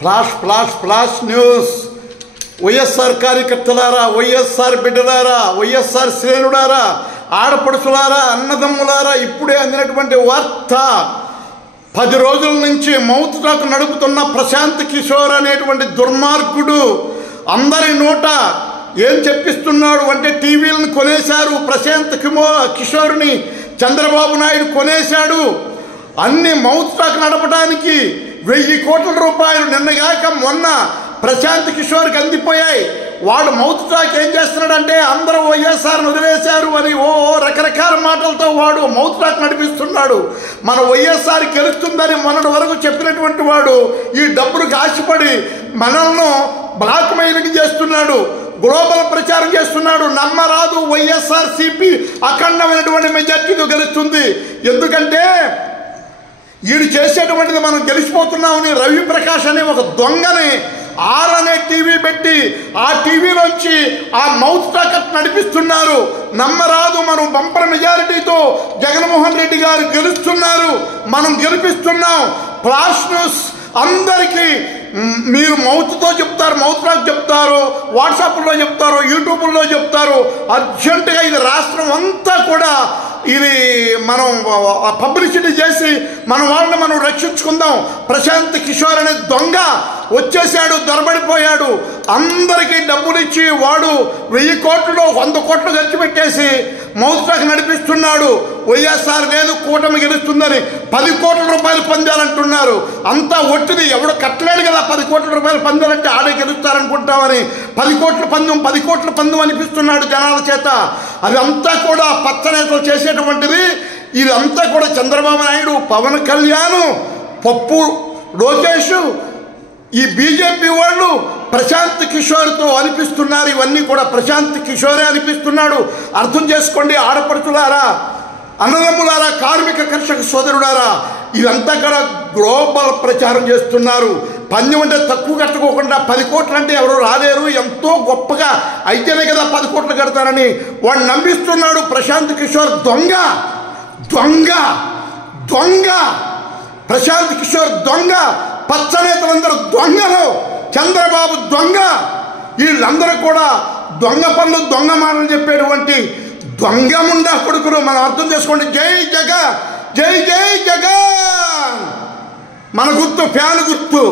Flash flash flash news. YSR కార్యకర్తలారా, వైఎస్ఆర్ బిడ్డలారా, వైఎస్ఆర్ శ్రేణులారా, ఆడపడుచులారా, అన్నదమ్ములారా, ఇప్పుడే అందినటువంటి వార్త. 10 రోజుల నుంచి మౌత్ టాక్ నడుపుతున్న ప్రశాంత్ కిషోర్ అనేటువంటి దుర్మార్గుడు అందరి నోట ఏం చెప్పిస్తున్నాడు అంటే, టీవీలను కొనేశారు, ప్రశాంత్ కిషోర్ని చంద్రబాబు నాయుడు కొనేశాడు. అన్ని మౌత్ టాక్ నడపడానికి 1000 కోట్ల రూపాయలు నిన్నగాక మొన్న ప్రశాంత్ కిషోర్కి అందిపోయాయి. వాడు మౌత్ టాక్ ఏం చేస్తున్నాడంటే, అందరూ వైఎస్ఆర్ని వదిలేశారు అని రకరకాల మాటలతో వాడు మౌత్ టాక్ నడిపిస్తున్నాడు. మన వైఎస్ఆర్ గెలుస్తుందని మొన్నటి వరకు చెప్పినటువంటి వాడు ఈ డబ్బులకు ఆశపడి మనల్ని బ్లాక్ మెయిలింగ్ చేస్తున్నాడు, గ్లోబల్ ప్రచారం చేస్తున్నాడు. నమ్మరాదు, వైఎస్ఆర్ సిపి అఖండమైనటువంటి మెజార్టీతో గెలుస్తుంది. ఎందుకంటే వీడు చేసేటువంటిది మనం గెలిచిపోతున్నామని రవి ప్రకాష్ అనే ఒక దొంగని అనే టీవీ పెట్టి ఆ టీవీలోంచి ఆ మౌత్ టాక్ నడిపిస్తున్నారు. నమ్మరాదు, మనం బంపర్ మెజారిటీతో జగన్మోహన్ రెడ్డి గారు గెలుస్తున్నారు, మనం గెలిపిస్తున్నాం. ఫ్లాష్ న్యూస్ అందరికీ మీరు మౌత్తో చెప్తారు, మౌత్ టాక్ చెప్తారు, వాట్సాప్లో చెప్తారు, యూట్యూబ్లో చెప్తారు. అర్జెంటుగా ఇది రాష్ట్రం అంతా కూడా ఇది మనం పబ్లిసిటీ చేసి మన వాళ్ళని మనం రక్షించుకుందాం. ప్రశాంత్ కిషోర్ అనే దొంగ వచ్చేసాడు, దొరబడిపోయాడు. అందరికీ డబ్బులు ఇచ్చి వాడు 1000 కోట్లు 100 కోట్లు ఖర్చు పెట్టేసి మౌత్ టాక్ నడిపిస్తున్నాడు. వైఎస్ఆర్ లేదు, కూటమి గెలుస్తుందని 10 కోట్ల రూపాయలు పందాలంటున్నారు. అంతా ఒట్టిది, ఎవడు కట్టలేడు కదా 10 కోట్ల రూపాయలు పందాలంటే ఆడే గెలుస్తారనుకుంటామని 10 కోట్ల పందెం 10 కోట్ల పందెం అనిపిస్తున్నాడు జనాల చేత. అదంతా కూడా పచ్చనేతలు చేసేటువంటిది. ఇదంతా కూడా చంద్రబాబు నాయుడు, పవన్ కళ్యాణ్, పప్పు లోకేష్, ఈ బీజేపీ వాళ్ళు ప్రశాంత్ కిషోర్తో అనిపిస్తున్నారు. ఇవన్నీ కూడా ప్రశాంత్ కిషోరే అనిపిస్తున్నాడు. అర్థం చేసుకోండి ఆడపడుచులారా, అన్నదమ్ములారా, కార్మిక కర్షక సోదరుడారా, ఇదంతా కూడా గ్లోబల్ ప్రచారం చేస్తున్నారు. పందెం అంటే తక్కువ కట్టుకోకుండా 10 కోట్లు అంటే ఎవరు రాలేరు, ఎంతో గొప్పగా అయితేనే కదా 10 కోట్లు కడతారని వాడు నమ్మిస్తున్నాడు. ప్రశాంత్ కిషోర్ దొంగ దొంగ దొంగ ప్రశాంత్ కిషోర్ దొంగ, పచ్చనేతలందరూ దొంగలు, చంద్రబాబు దొంగ. వీళ్ళందరూ కూడా దొంగ పనులు, దొంగ మాటలు చెప్పేటువంటి దొంగ ముండా కొడుకులు. మనం అర్థం చేసుకోండి. జై జగన్, జై జై జగన్. మన గుర్తు ఫ్యాన్ గుర్తు.